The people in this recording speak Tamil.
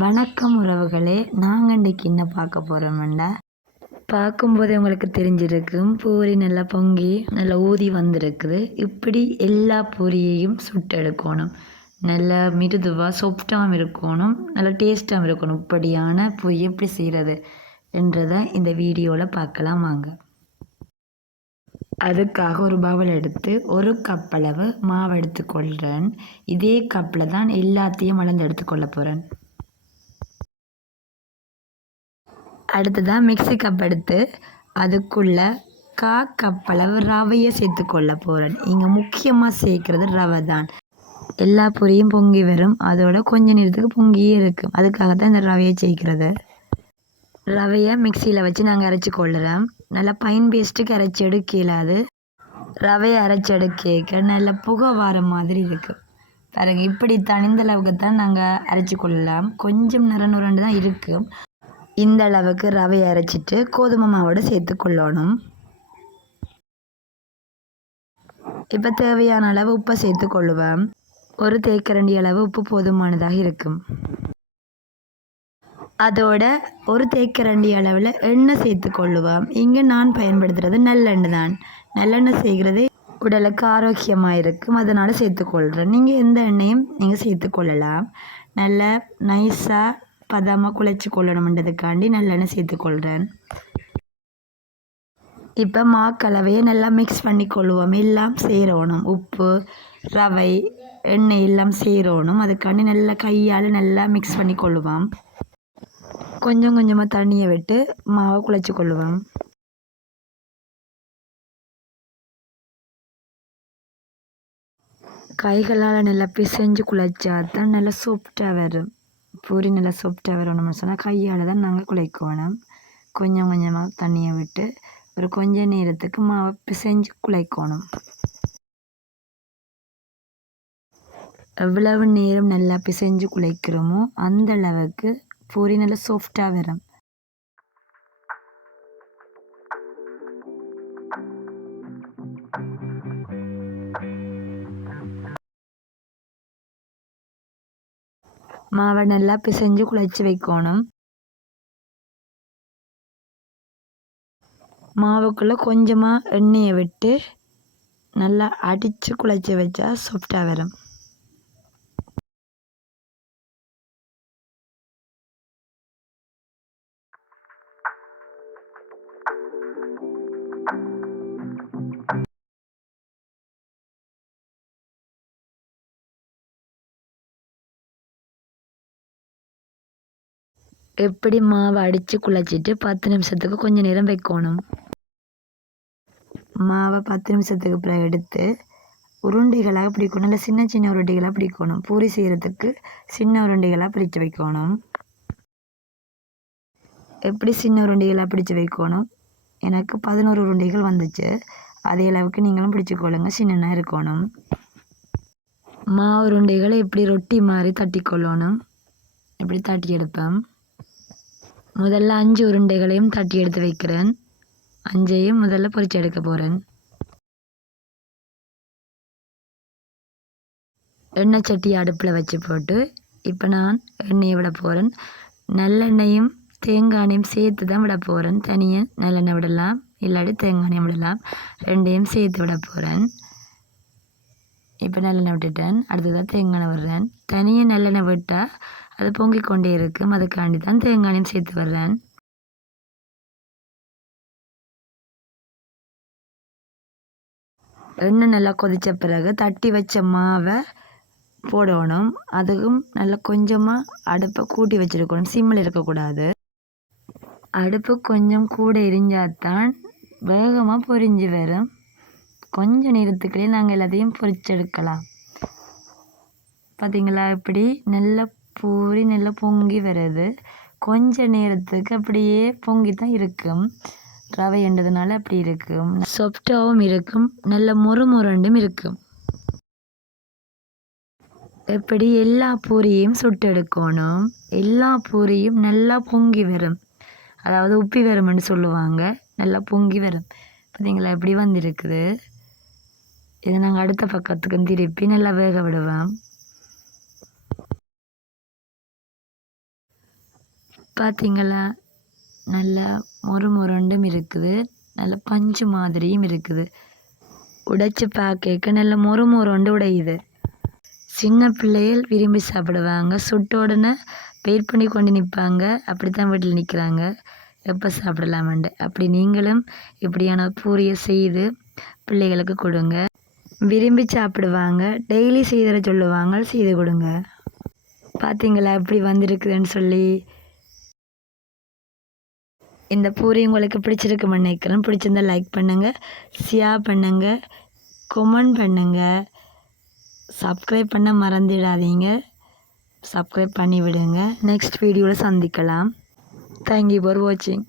வணக்கம் உறவுகளே, நாங்கள் இன்றைக்கி என்ன பார்க்க போகிறோம்னா, பார்க்கும்போதே உங்களுக்கு தெரிஞ்சிருக்கும், பூரி நல்லா பொங்கி நல்லா ஊதி வந்திருக்குது. இப்படி எல்லா பூரியையும் சுட்டு எடுக்கணும். நல்லா மிருதுவாக சாஃப்டாகவும் இருக்கணும், நல்லா டேஸ்ட்டாகவும் இருக்கணும். இப்படியான பூரி எப்படி செய்கிறது என்றதை இந்த வீடியோவில் பார்க்கலாம் வாங்க. அதுக்காக ஒரு பவுல் எடுத்து 1 கப் அளவு மாவு எடுத்துக்கொள்கிறேன். இதே கப்பில் தான் எல்லாத்தையும் அளந்து எடுத்துக்கொள்ள போகிறேன். அடுத்ததாக மிக்ஸி கப் எடுத்து அதுக்குள்ளே 1/4 கப் அளவு ரவையை சேர்த்துக்கொள்ள போகிறேன். இங்கே முக்கியமாக சேர்க்குறது ரவை தான். எல்லா பொரியும் பொங்கி வரும், அதோட கொஞ்ச நேரத்துக்கு பொங்கியே இருக்கும். அதுக்காக தான் இந்த ரவையை சேர்க்கிறது. ரவையை மிக்சியில் வச்சு நாங்கள் அரைச்சி கொள்ளுறோம். நல்லா பைன் பேஸ்ட்டுக்கு அரைச்சி எடுக்க இயலாது. ரவையை அரைச்சி எடுக்க நல்லா புகை வர மாதிரி இருக்குது பாருங்க. இப்படி தனிந்த அளவுக்கு தான் நாங்கள் அரைச்சி கொள்ளலாம். கொஞ்சம் நுரண்டு தான் இருக்கும். இந்த அளவுக்கு ரவையை அரைச்சிட்டு கோதுமை மாவோடு சேர்த்து கொள்ளணும். இப்போ தேவையான அளவு உப்பை சேர்த்து கொள்ளுவேன். 1 தேக்கரண்டி அளவு உப்பு போதுமானதாக இருக்கும். அதோட 1 தேக்கரண்டி அளவில் எண்ணெய் சேர்த்து கொள்ளுவேன். இங்கே நான் பயன்படுத்துகிறது நல்லெண்ணெய் தான். நல்லெண்ணெய் செய்கிறது உடலுக்கு ஆரோக்கியமாக இருக்கும், அதனால் சேர்த்துக்கொள்கிறேன். நீங்கள் எந்த எண்ணெயும் நீங்கள் சேர்த்து கொள்ளலாம். நல்லா நைஸாக பதமாக குழைச்சி கொள்ளணுன்றதுக்காண்டி நல்லெண்ணெய் சேர்த்துக்கொள்கிறேன். இப்போ மாக்கலவையை நல்லா மிக்ஸ் பண்ணி கொள்ளுவோம். எல்லாம் சேரணும், உப்பு ரவை எண்ணெய் எல்லாம் சேரணும். அதுக்காண்டி நல்லா கையால் நல்லா மிக்ஸ் பண்ணி கொள்ளுவோம். கொஞ்சம் கொஞ்சமாக தண்ணியை விட்டு மாவை குழைச்சி கொள்ளுவோம். கைகளால் நல்லா பிசைஞ்சு குழைச்சா தான் நல்லா சாஃப்டாக வரும். பூரி நல்லா சாஃப்டாக வரணும்னு சொன்னால் கையால் தான் நாங்கள் குழைக்கணும். கொஞ்சம் கொஞ்சமாக தண்ணியை விட்டு ஒரு கொஞ்ச நேரத்துக்கு மாவை பிசைஞ்சு குழைக்கணும். எவ்வளவு நேரம் நல்லா பிசைஞ்சு குழைக்கிறோமோ அந்த அளவுக்கு பூரி நல்லா சாஃப்டாக வரும். மாவை நல்லா பிசைஞ்சு குழைச்சி வைக்கணும். மாவுக்குள்ளே கொஞ்சமாக எண்ணெயை விட்டு நல்லா அடித்து குழைச்சி வச்சா சாஃப்டாக வரும். எப்படி மாவை அடித்து குழைச்சிட்டு 10 நிமிஷத்துக்கு கொஞ்சம் நேரம் வைக்கணும். மாவை 10 நிமிஷத்துக்கு பிறகு எடுத்து உருண்டைகளாக பிடிக்கணும். இல்லை சின்ன சின்ன உருண்டைகளாக பிடிக்கணும். பூரி செய்கிறதுக்கு சின்ன உருண்டைகளாக பிடிச்சு வைக்கணும். எப்படி சின்ன உருண்டைகளாக பிடிச்சு வைக்கணும், எனக்கு 11 உருண்டைகள் வந்துச்சு. அதே அளவுக்கு நீங்களும் பிடிச்சிக்கொள்ளுங்க, சின்னனா இருக்கணும். மாவு உருண்டைகளை இப்படி ரொட்டி மாதிரி தட்டி கொள்ளணும். இப்படி தட்டி எடுப்பேன். முதல்ல 5 உருண்டைகளையும் தட்டி எடுத்து வைக்கிறேன். 5ஐயும் முதல்ல பொரிச்சு எடுக்க போகிறேன். எண்ணெய் சட்டி அடுப்பில் வச்சு போட்டு இப்போ நான் எண்ணெயை விட போகிறேன். நல்லெண்ணெயும் தேங்காயும் சேர்த்து தான் விட போகிறேன். தனியாக நல்லெண்ணெய் விடலாம், இல்லாட்டி தேங்காயும் விடலாம். ரெண்டையும் சேர்த்து விட போகிறேன். இப்போ நல்லெண்ணெய் விட்டுட்டேன். அடுத்ததாக தேங்காய் விடுறேன். தனியாக நல்லெண்ணெய் விட்டால் அது பொங்கிக் கொண்டே இருக்கும், அதுக்காண்டி தான் தேங்காயும் சேர்த்து வர்றேன். எண்ணெய் நல்லா கொதித்த பிறகு தட்டி வச்ச மாவை போடணும். அதுக்கும் நல்லா கொஞ்சமாக அடுப்பை கூட்டி வச்சுருக்கணும், சிம்மில் இருக்கக்கூடாது. அடுப்பு கொஞ்சம் கூட எரிஞ்சாதான் வேகமாக பொரிஞ்சு வரும். கொஞ்ச நேரத்துக்குள்ளே நாங்கள் எல்லாத்தையும் பொரிச்செடுக்கலாம். பார்த்தீங்களா, இப்படி நல்லா பூரி நல்லா பொங்கி வருது. கொஞ்ச நேரத்துக்கு அப்படியே பொங்கி தான் இருக்கும். ரவை என்றதுனால அப்படி இருக்கும். சாஃப்டாகவும் இருக்கும், நல்ல மொறுமொரண்டும் இருக்கும். எப்படி எல்லா பூரியும் சுட்டு எடுக்கணும். எல்லா பூரியும் நல்லா பொங்கி வரும், அதாவது உப்பி வரும்னு சொல்லுவாங்க. நல்லா பொங்கி வரும். பார்த்தீங்களா எப்படி வந்திருக்குது. இதை நாங்கள் அடுத்த பக்கத்துக்கு திருப்பி நல்லா வேக விடுவோம். பார்த்தீங்களா, நல்லா மொறு மொறுண்டும் இருக்குது, நல்ல பஞ்சு மாதிரியும் இருக்குது. உடைச்சு பார்க்க நல்ல மொறு மொறுண்டு உடையுது. சின்ன பிள்ளைகள் விரும்பி சாப்பிடுவாங்க. சுட்ட உடனே வெயிட் பண்ணி கொண்டு நிற்பாங்க. அப்படித்தான் வீட்டில் நிற்கிறாங்க, எப்போ சாப்பிடலாமெண்டு. அப்படி நீங்களும் இப்படியான பூரியை செய்து பிள்ளைகளுக்கு கொடுங்க, விரும்பி சாப்பிடுவாங்க. டெய்லி செய்திட சொல்லுவாங்க, செய்து கொடுங்க. பார்த்தீங்களா எப்படி வந்திருக்குதுன்னு சொல்லி. இந்த பூரி உங்களுக்கு பிடிச்சிருக்குன்னு நினைக்கிறேன். பிடிச்சிருந்தா லைக் பண்ணுங்கள், ஷேர் பண்ணுங்கள், கமெண்ட் பண்ணுங்கள், சப்ஸ்கிரைப் பண்ண மறந்துடாதீங்க. சப்ஸ்கிரைப் பண்ணி விடுங்க. நெக்ஸ்ட் வீடியோவில் சந்திக்கலாம். தேங்க்யூ ஃபார் வாட்சிங்.